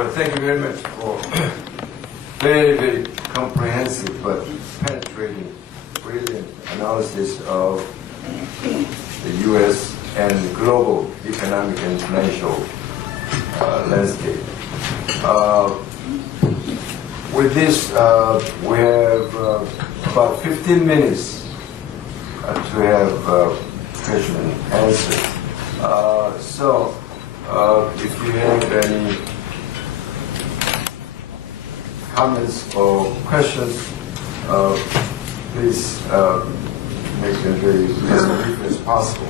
Well, thank you very much for very, very comprehensive but penetrating, brilliant analysis of the U.S. and global economic and financial landscape. With this, we have about 15 minutes to have question and answer. So, if you have any comments or questions, please make them very as brief as possible.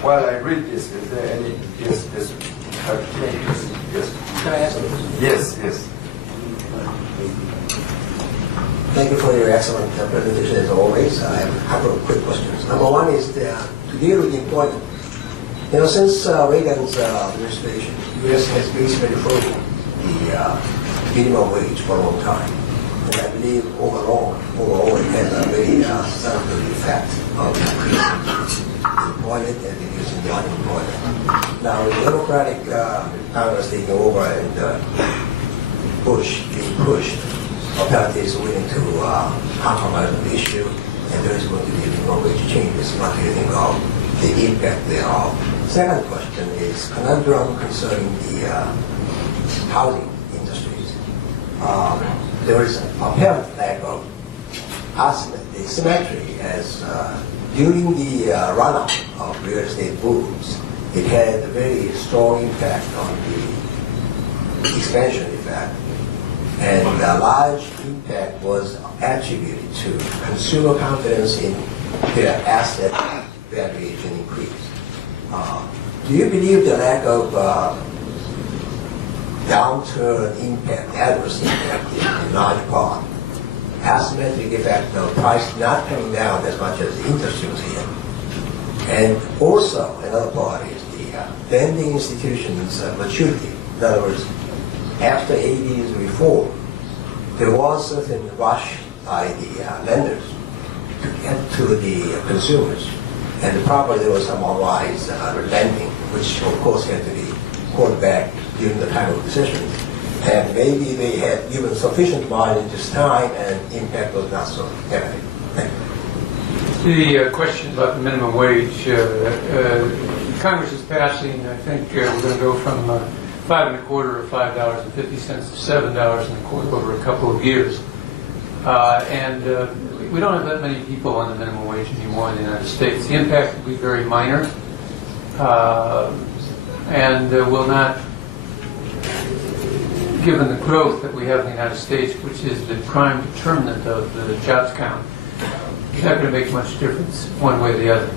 While I read this, is there any? Yes, yes. Yes. Can I ask you? Yes, yes. Thank you for your excellent presentation as always. I have a couple of quick questions. Number one is to deal with employment. You know, since Reagan's administration, the U.S. has basically frozen the minimum wage for a long time. And I believe overall it has a very subtle effect of increasing employment and reducing the unemployment. Now, the Democratic Congress taking over and being pushed, apparently is willing to compromise on the issue, and there is going to be minimum wage changes. What do you think of the impact thereof? Second question is conundrum concerning the housing industries. There is apparent lack of symmetry as during the run-up of real estate booms, it had a very strong impact on the expansion effect, and a large impact was attributed to consumer confidence in their asset valuation increase. Do you believe the lack of downturn impact, adverse impact, in large part, asymmetric effect of price not coming down as much as the industry was here? And also, another part is the lending institutions' maturity. In other words, after 80s reform, there was a certain rush by the lenders to get to the consumers. And probably there was some unwise lending, which of course had to be called back during the time of recession. And maybe they had given sufficient margin this time, and impact was not so heavy. Thank you. The question about the minimum wage, Congress is passing, I think we're going to go from $5.25 or $5.50 to $7.25 over a couple of years. And we don't have that many people on the minimum wage anymore in the United States. The impact will be very minor and will not, given the growth that we have in the United States, which is the prime determinant of the jobs count, it's not going to make much difference one way or the other.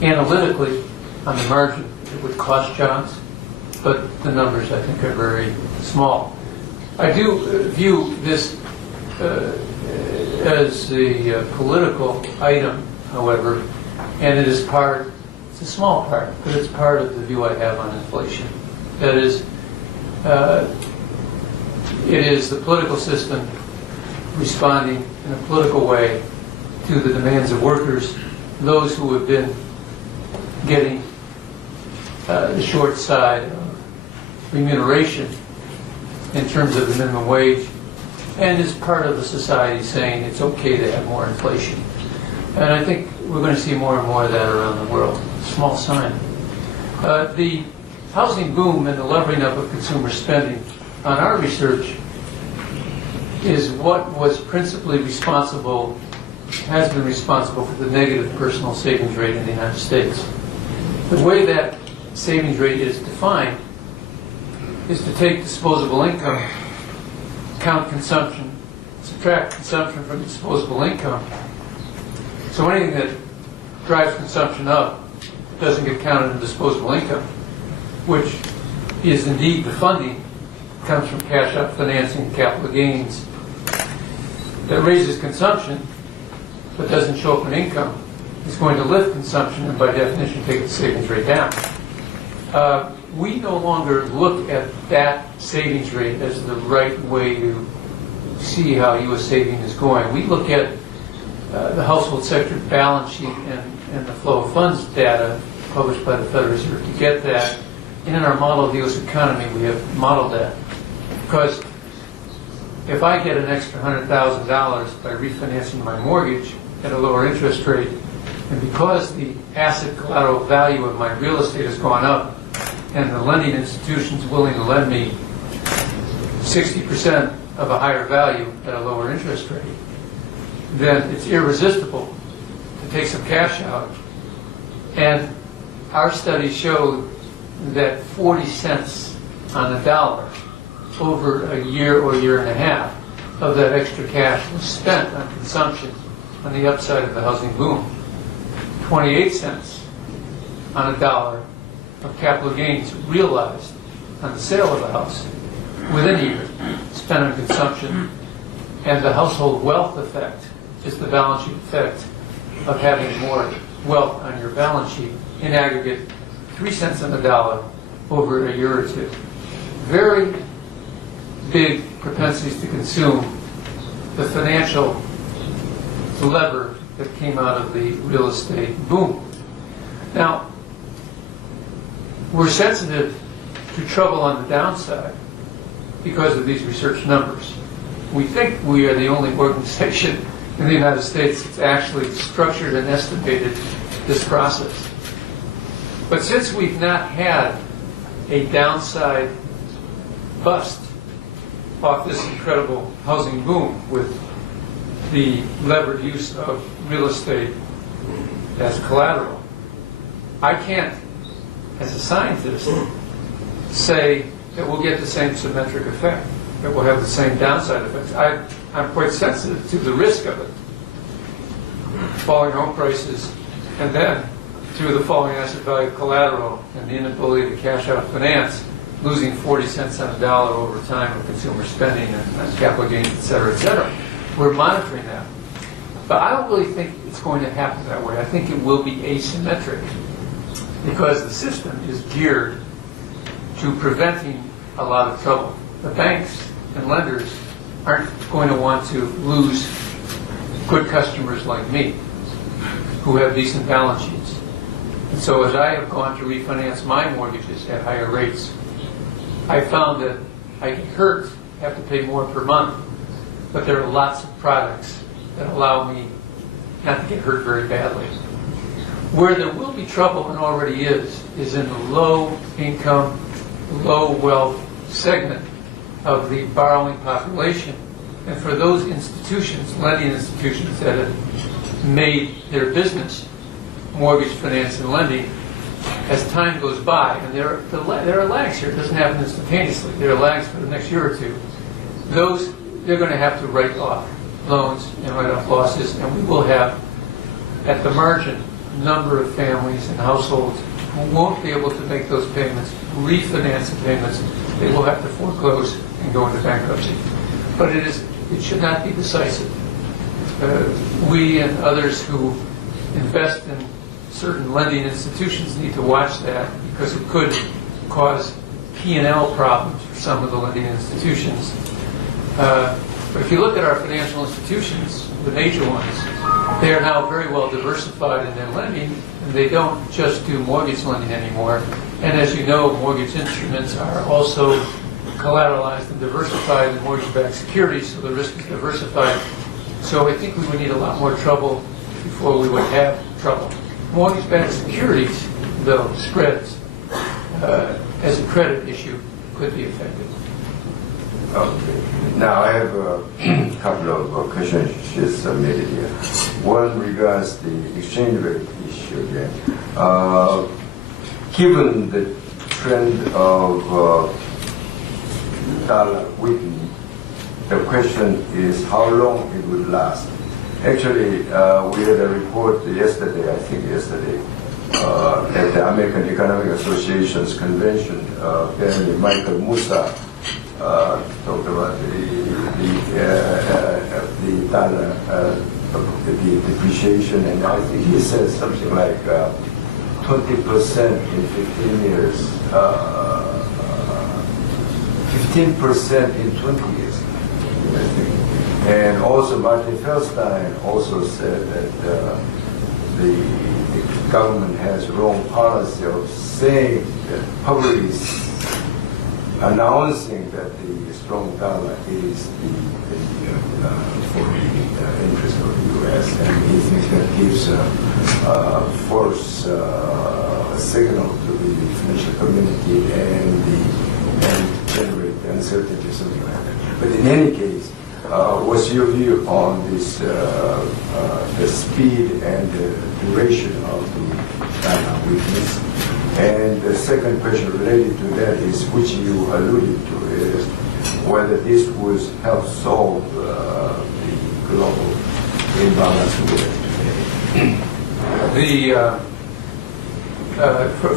Analytically, on the margin, it would cost jobs, but the numbers, I think, are very small. I do view this as a political item, however, and it is part, it's a small part, but it's part of the view I have on inflation. That is, it is the political system responding in a political way to the demands of workers, those who have been getting the short side of remuneration in terms of the minimum wage, and is part of the society saying it's okay to have more inflation. And I think we're going to see more and more of that around the world. Small sign. The housing boom and the levering up of consumer spending, on our research, is what was principally responsible, has been responsible for the negative personal savings rate in the United States. The way that savings rate is defined is to take disposable income, count consumption, subtract consumption from disposable income. So anything that drives consumption up doesn't get counted in disposable income, which is indeed the funding comes from cash out financing and capital gains that raises consumption but doesn't show up in income is going to lift consumption and by definition take the savings rate down. we no longer look at that savings rate as the right way to see how U.S. saving is going. We look at the household sector balance sheet and the flow of funds data published by the Federal Reserve to get that. And in our model of the U.S. economy, we have modeled that. Because if I get an extra $100,000 by refinancing my mortgage at a lower interest rate, and because the asset collateral value of my real estate has gone up, and the lending institution's willing to lend me 60% of a higher value at a lower interest rate, then it's irresistible to take some cash out. And our studies showed that 40 cents on the dollar over a year or year and a half of that extra cash was spent on consumption on the upside of the housing boom. 28 cents on a dollar of capital gains realized on the sale of a house within a year spent on consumption, and the household wealth effect, just the balance sheet effect of having more wealth on your balance sheet, in aggregate 3 cents on the dollar over a year or two. Very big propensities to consume, the financial lever that came out of the real estate boom. Now, we're sensitive to trouble on the downside because of these research numbers. We think we are the only organization in the United States that's actually structured and estimated this process. But since we've not had a downside bust off this incredible housing boom with the levered use of real estate as collateral, I can't, as a scientist, say that we'll get the same symmetric effect, that we'll have the same downside effects. I'm quite sensitive to the risk of it. Falling home prices, and then through the falling asset value of collateral and the inability to cash out finance, losing 40 cents on a dollar over time of consumer spending and capital gains, et cetera, et cetera. We're monitoring that. But I don't really think it's going to happen that way. I think it will be asymmetric because the system is geared to preventing a lot of trouble. The banks and lenders aren't going to want to lose good customers like me who have decent balance sheets. And so as I have gone to refinance my mortgages at higher rates, I found that I get hurt, have to pay more per month, but there are lots of products that allow me not to get hurt very badly. Where there will be trouble, and already is in the low income, low wealth segment of the borrowing population. And for those institutions, lending institutions that have made their business mortgage finance and lending, as time goes by, and there are lags here, it doesn't happen instantaneously, there are lags for the next year or two, they're going to have to write off loans and write off losses, and we will have, at the margin, a number of families and households who won't be able to make those payments, refinance the payments. They will have to foreclose and go into bankruptcy. But it should not be decisive. We and others who invest in certain lending institutions need to watch that because it could cause P&L problems for some of the lending institutions. But if you look at our financial institutions, the major ones, they are now very well diversified in their lending, and they don't just do mortgage lending anymore. And as you know, mortgage instruments are also collateralized and diversified in mortgage-backed securities, so the risk is diversified. So I think we would need a lot more trouble before we would have trouble. Mortgage-backed securities, though, spreads as a credit issue could be affected. Okay. Now I have a couple of questions she submitted here. One regards the exchange rate issue again. Given the trend of dollar weakening, the question is how long it would last. Actually, we had a report yesterday, at the American Economic Association's convention. Apparently, Michael Musa talked about the dollar, the depreciation, and I think he said something like 20% in 15 years 15% in 20 years, I think. And also Martin Feldstein also said that the government has wrong policy of saying that publicly announcing that the strong dollar is for the interest of the U.S. and he thinks that gives a false signal to the financial community and generate uncertainty or something like that. But in any case, what's your view on this, the speed and the duration of the China weakness? And the second question related to that is, which you alluded to, is whether this would help solve the global imbalance today.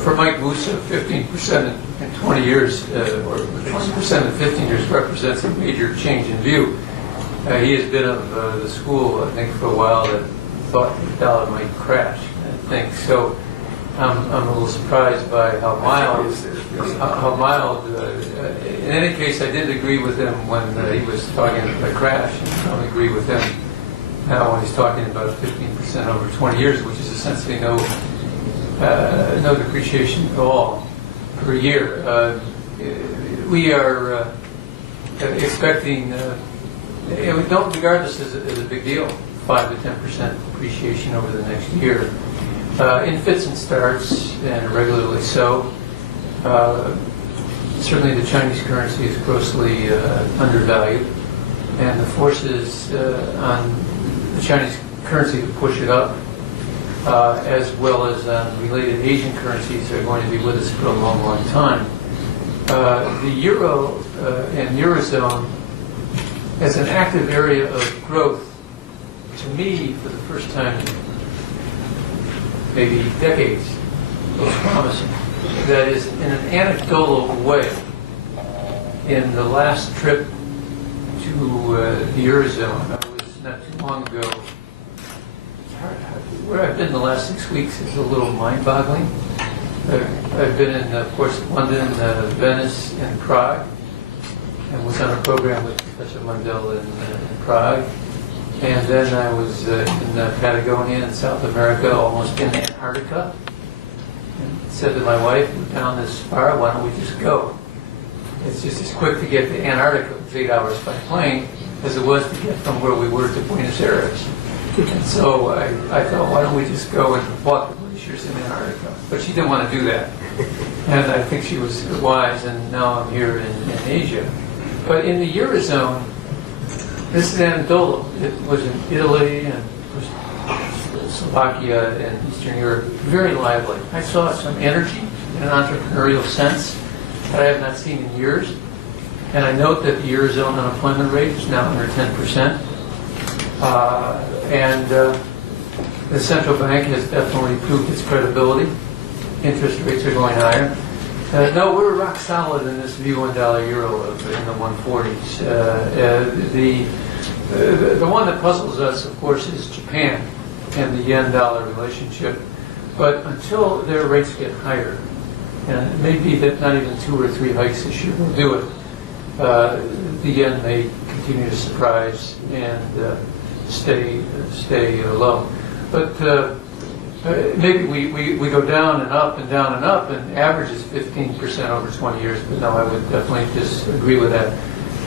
For Mike Musa, 15% in 20 years, or 20% in 15 years represents a major change in view. He has been of the school, I think, for a while that thought the dollar might crash. I think so. I'm a little surprised by how mild. In any case, I did agree with him when he was talking about a crash, and I don't agree with him now when he's talking about 15% over 20 years, which is essentially no depreciation at all per year. We are expecting. We don't regard this as a big deal, 5 to 10% depreciation over the next year. In fits and starts, and irregularly so. Certainly the Chinese currency is grossly undervalued, and the forces on the Chinese currency to push it up, as well as on related Asian currencies, are going to be with us for a long, long time. The euro and Eurozone as an active area of growth, to me, for the first time in maybe decades, looks promising. That is, in an anecdotal way, in the last trip to the Eurozone, I was not too long ago. Where I've been the last 6 weeks is a little mind-boggling. I've been in, of course, London, Venice, and Prague, and was on a program with Professor Mundell in Prague. And then I was in Patagonia in South America, almost in Antarctica. And said to my wife, we're down this far, why don't we just go? It's just as quick to get to Antarctica, it's 8 hours by plane, as it was to get from where we were to Buenos Aires. And so I thought, why don't we just go and walk the glaciers in Antarctica? But she didn't want to do that. And I think she was wise, and now I'm here in Asia. But in the Eurozone, this is anecdotal. It was in Italy and Slovakia and Eastern Europe, very lively. I saw some energy in an entrepreneurial sense that I have not seen in years. And I note that the Eurozone unemployment rate is now under 10%. The central bank has definitely proved its credibility. Interest rates are going higher. No, we're rock solid in this view on dollar-euro in the 140s. The one that puzzles us, of course, is Japan and the yen-dollar relationship. But until their rates get higher, and it may be that not even 2 or 3 hikes this year will do it, the yen may continue to surprise and stay low. But maybe we go down and up and down and up, and average is 15% over 20 years. But no, I would definitely disagree with that.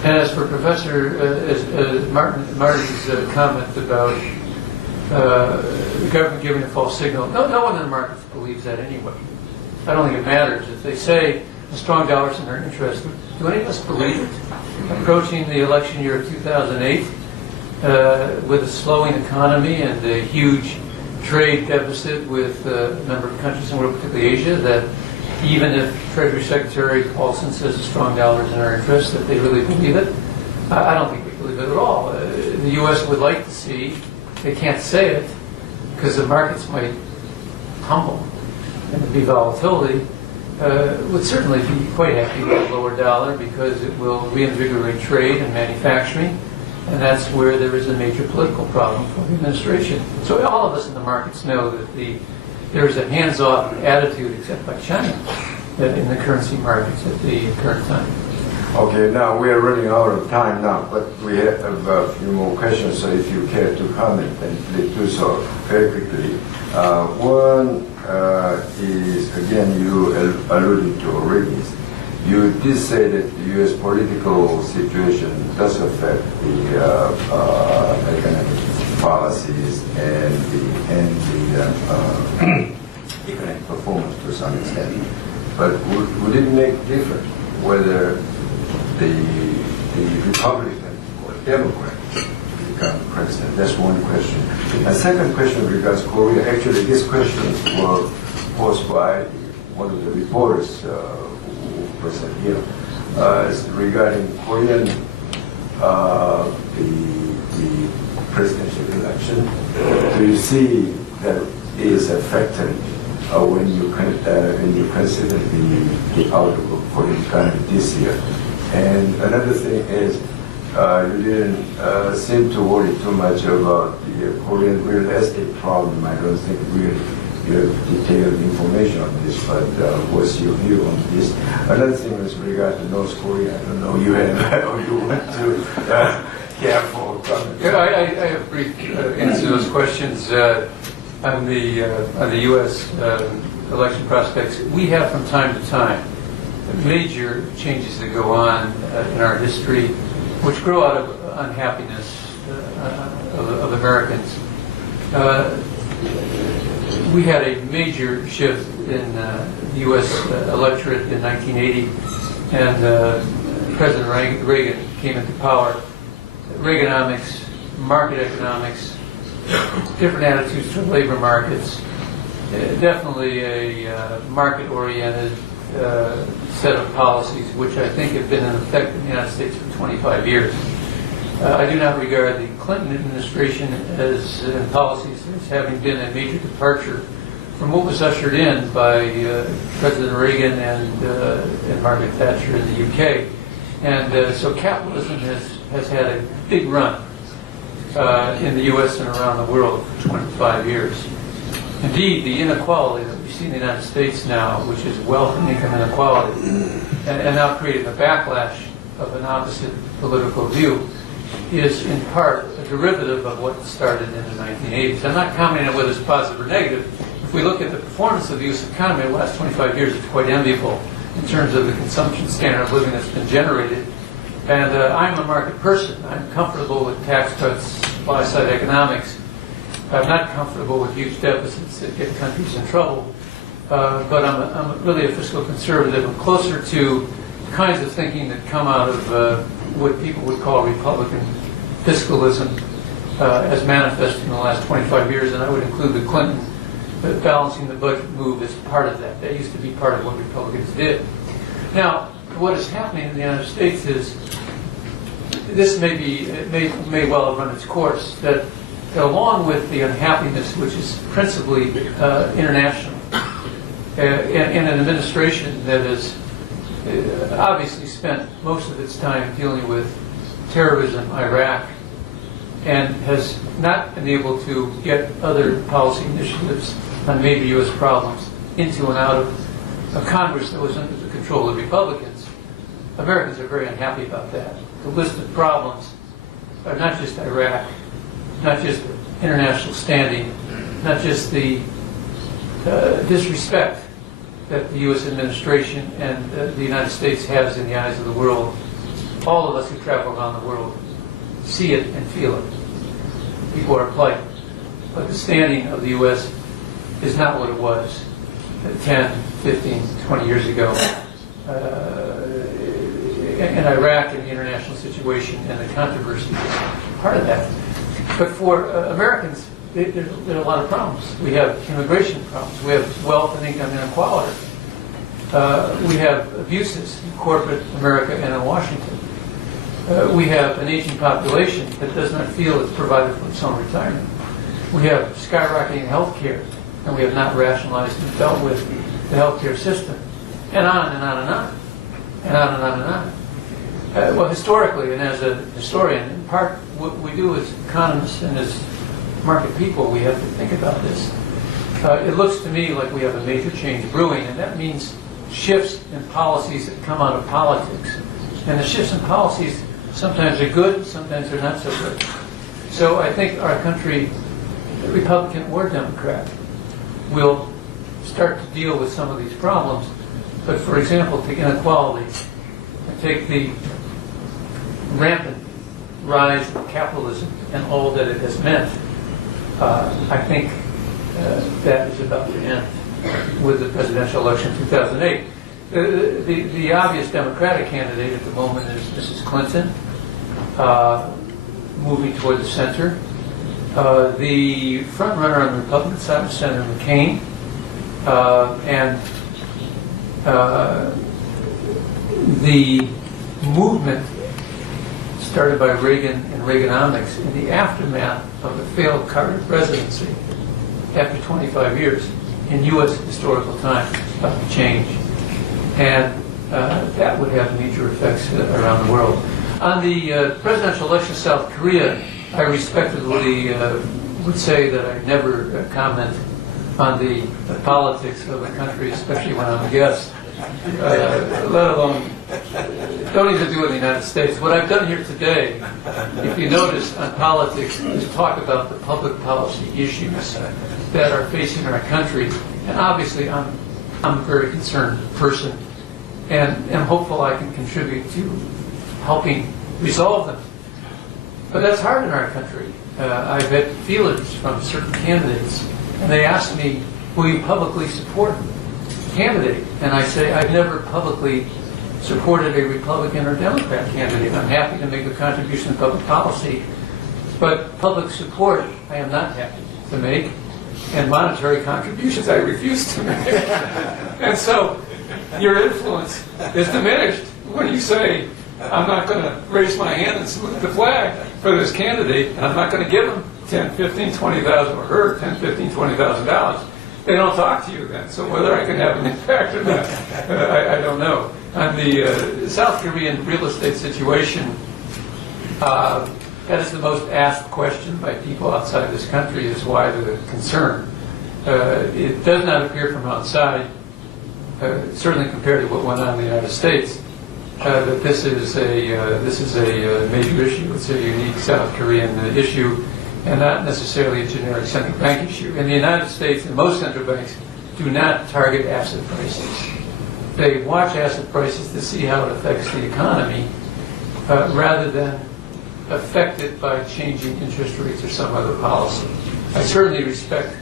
And as for Professor Martin's comment about the government giving a false signal, no one in the markets believes that anyway. I don't think it matters. If they say a strong dollar is in their interest, do any of us believe it? Approaching the election year of 2008, with a slowing economy and a huge trade deficit with a number of countries in the world, particularly Asia, that even if Treasury Secretary Paulson says a strong dollar is in our interest, that they really believe it? I don't think we believe it at all. The U.S. would like to see, they can't say it, because the markets might tumble and there'd be volatility, would certainly be quite happy with a lower dollar because it will reinvigorate trade and manufacturing, and that's where there is a major political problem for the administration. So all of us in the markets know that there is a hands-off attitude, except by China, in the currency markets at the current time. Okay, now we are running out of time now, but we have a few more questions, so if you care to comment, then please do so very quickly. One is, again, you alluded to already. You did say that the U.S. political situation does affect the economic policies and the economic performance to some extent. But would it make difference whether the Republican or Democrat become president? That's one question. A second question regards Korea. Actually, these questions were posed by one of the reporters who present here regarding Korean the presidential election. Do you see that it is affected when you consider the outlook of Korean economy this year? And another thing is, you didn't seem to worry too much about the Korean real estate problem. I don't think really you have detailed information on this, but what's your view on this? Another thing is regard to North Korea. I don't know you have or you want to careful comment. Yeah, I have brief answer to those questions on the U.S. Election prospects. We have from time to time major changes that go on in our history, which grow out of unhappiness of Americans. We had a major shift in the U.S. electorate in 1980, and President Reagan came into power. Reaganomics, market economics, different attitudes to labor markets, definitely a market-oriented set of policies, which I think have been in effect in the United States for 25 years. I do not regard the Clinton administration as in policies as having been a major departure from what was ushered in by President Reagan and Margaret Thatcher in the UK. And so capitalism has had a big run in the U.S. and around the world for 25 years. Indeed, the inequality that we see in the United States now, which is wealth and income inequality, and now creating a backlash of an opposite political view, is in part a derivative of what started in the 1980s. I'm not commenting on whether it's positive or negative. If we look at the performance of the U.S. economy in the last 25 years, it's quite enviable in terms of the consumption standard of living that's been generated. And I'm a market person. I'm comfortable with tax cuts, supply-side economics. I'm not comfortable with huge deficits that get countries in trouble. But I'm really a fiscal conservative. I'm closer to the kinds of thinking that come out of what people would call Republican fiscalism as manifested in the last 25 years. And I would include the Clinton balancing the budget move as part of that. That used to be part of what Republicans did. Now, what is happening in the United States is this may well have run its course, that along with the unhappiness, which is principally international, and an administration that has obviously spent most of its time dealing with terrorism, Iraq, and has not been able to get other policy initiatives on major U.S. problems into and out of a Congress that was under the control of Republicans. Americans are very unhappy about that. The list of problems are not just Iraq, not just international standing, not just the disrespect that the U.S. administration and the United States has in the eyes of the world. All of us who travel around the world see it and feel it. People are plight. But the standing of the U.S. is not what it was 10, 15, 20 years ago. And Iraq and the international situation and the controversy is part of that. But for Americans, there are a lot of problems. We have immigration problems. We have wealth and income inequality. We have abuses in corporate America and in Washington. We have an aging population that does not feel it's provided for its own retirement. We have skyrocketing health care, and we have not rationalized and dealt with the health care system. And on and on and on. And on and on and on. Well, historically, and as a historian, in part, what we do as economists and as market people, we have to think about this. It looks to me like we have a major change brewing, and that means shifts in policies that come out of politics. And the shifts in policies sometimes are good, sometimes they're not so good. So I think our country, Republican or Democrat, will start to deal with some of these problems. But for example, take inequality, take the rampant rise of capitalism and all that it has meant. I think that is about to end with the presidential election in 2008. The obvious Democratic candidate at the moment is Mrs. Clinton, moving toward the center. The front runner on the Republican side is Senator McCain, and the movement started by Reagan and Reaganomics in the aftermath of the failed Carter presidency after 25 years in U.S. historical time about to change. And that would have major effects around the world. On the presidential election in South Korea, I respectfully would say that I never comment on the politics of a country, especially when I'm a guest, let alone, don't even do it in the United States. What I've done here today, if you notice on politics, is talk about the public policy issues that are facing our country. And obviously, I'm a very concerned person, and am hopeful I can contribute to helping resolve them. But that's hard in our country. I've had feelers from certain candidates, and they ask me, will you publicly support a candidate? And I say, I've never publicly supported a Republican or Democrat candidate. I'm happy to make a contribution to public policy, but public support I am not happy to make, and monetary contributions I refuse to make. And so your influence is diminished when you say, I'm not going to raise my hand and salute the flag for this candidate, and I'm not going to give them 10, 15, 20,000, or her 10, 15, $20,000. They don't talk to you then. So whether I can have an impact or not, I don't know. On the South Korean real estate situation, that is the most asked question by people outside this country, is why the concern. It does not appear from outside, certainly compared to what went on in the United States, that this is a major issue. It's a unique South Korean issue, and not necessarily a generic central bank issue. In the United States, and most central banks do not target asset prices. They watch asset prices to see how it affects the economy, rather than affect it by changing interest rates or some other policy. I certainly respect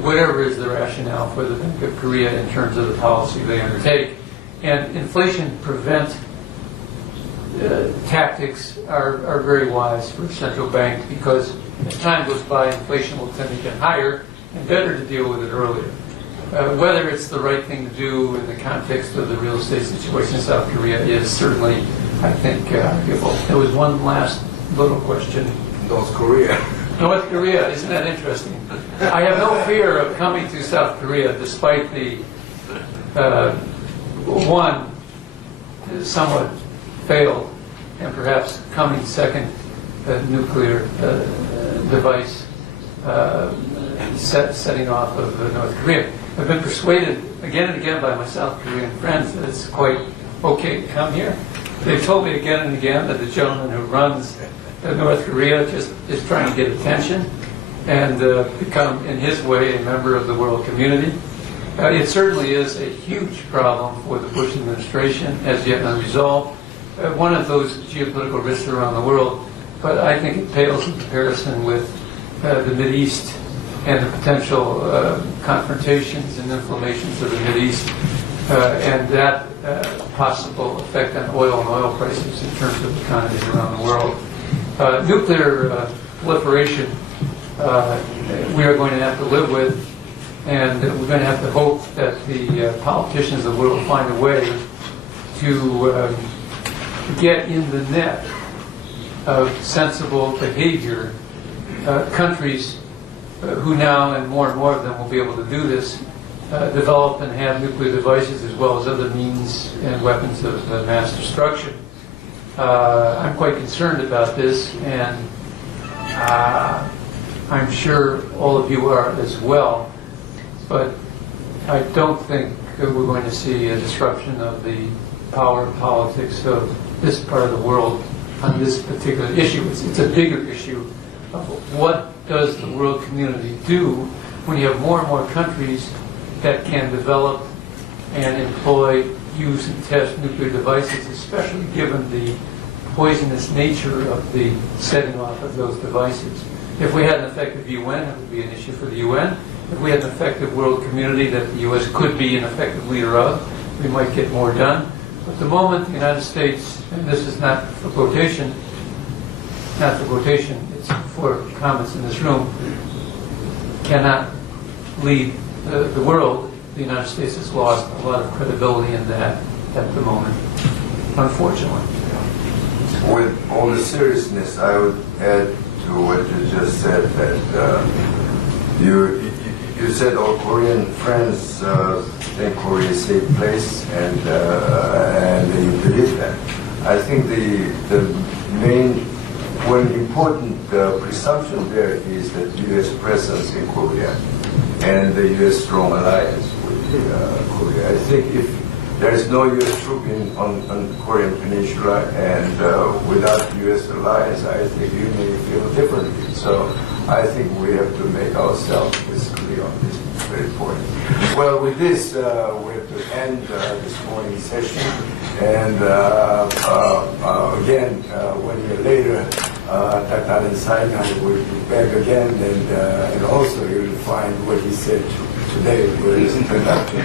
whatever is the rationale for the Bank of Korea in terms of the policy they undertake. And inflation prevent tactics are very wise for a central bank, because as time goes by, inflation will tend to get higher, and better to deal with it earlier. Whether it's the right thing to do in the context of the real estate situation in South Korea is certainly, I think, arguable. There was one last little question. North Korea. North Korea, isn't that interesting? I have no fear of coming to South Korea, despite the one somewhat failed and perhaps coming second nuclear device setting off of North Korea. I've been persuaded again and again by my South Korean friends that it's quite okay to come here. They've told me again and again that the gentleman who runs North Korea just is trying to get attention and become, in his way, a member of the world community. It certainly is a huge problem for the Bush administration, as yet unresolved. One of those geopolitical risks around the world, but I think it pales in comparison with the Mideast and the potential confrontations and inflammations of the Mideast, and that possible effect on oil and oil prices in terms of economies around the world. Nuclear proliferation, we are going to have to live with, and we're going to have to hope that the politicians of the world find a way to get in the net of sensible behavior. Countries who now, and more of them will be able to do this, develop and have nuclear devices as well as other means and weapons of mass destruction. I'm quite concerned about this, and I'm sure all of you are as well. But I don't think we're going to see a disruption of the power and politics of this part of the world on this particular issue. It's a bigger issue of what does the world community do when you have more and more countries that can develop and employ, use, and test nuclear devices, especially given the poisonous nature of the setting off of those devices. If we had an effective UN, it would be an issue for the UN. If we had an effective world community that the U.S. could be an effective leader of, we might get more done. But the moment the United States, and this is not for quotation, it's for comments in this room, cannot lead the world, the United States has lost a lot of credibility in that at the moment, unfortunately. With all the seriousness, I would add to what you just said that you said all Korean friends think Korea is a safe place, and you believe that. I think the main, one important presumption there is that U.S. presence in Korea and the U.S. strong alliance with Korea. I think if there is no U.S. troop on the Korean Peninsula and without U.S. alliance, I think you may feel differently. So I think we have to make ourselves clear on this very point. Well, with this, we have to end this morning's session. And again, 1 year later, Tata and Sinai will be back again, and also you'll find what he said today was introductory.